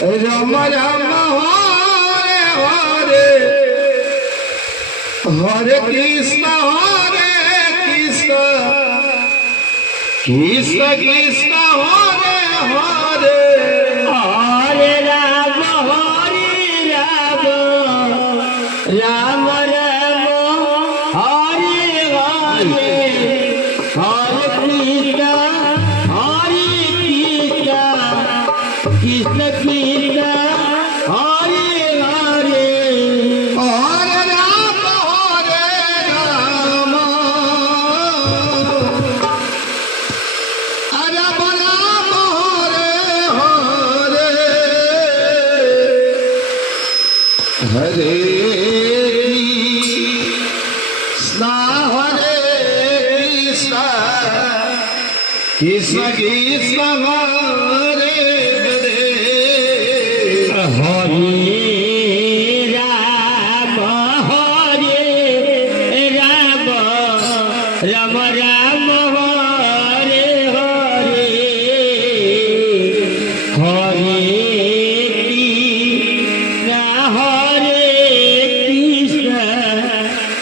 Ram Ram Hare Hare Hare Krishna Krishna Krishna Hare Hare Hare Ram Ram Ram Hare Hare Hare Krishna Krishna Krishna Hare Hare Hare Ram Hare Ram Hare Krishna Krishna Hare Hare Hare Ram Ram Ram Hare Hare Hare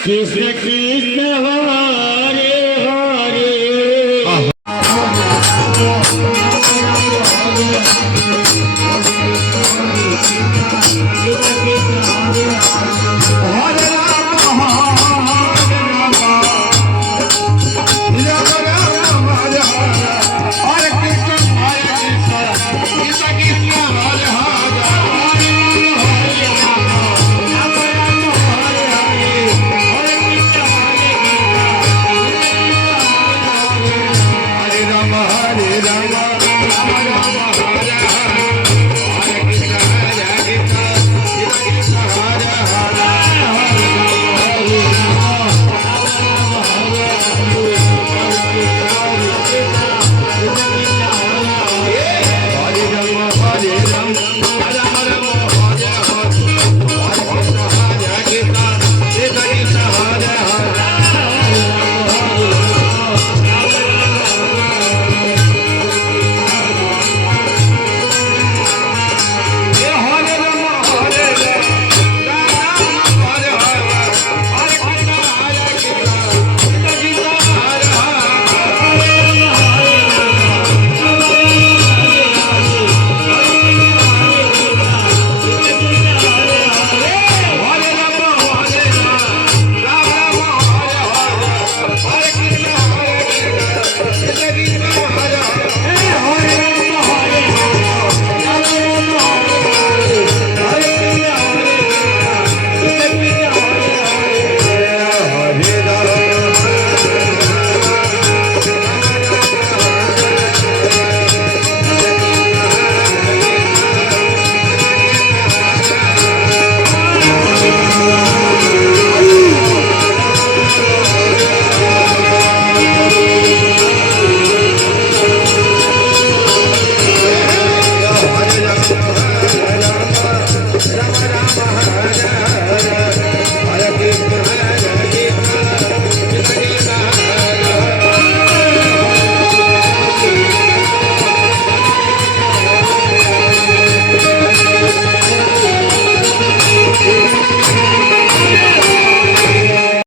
Krishna Krishna Hare Hare Hare Rama Hare Rama Rama Rama Hare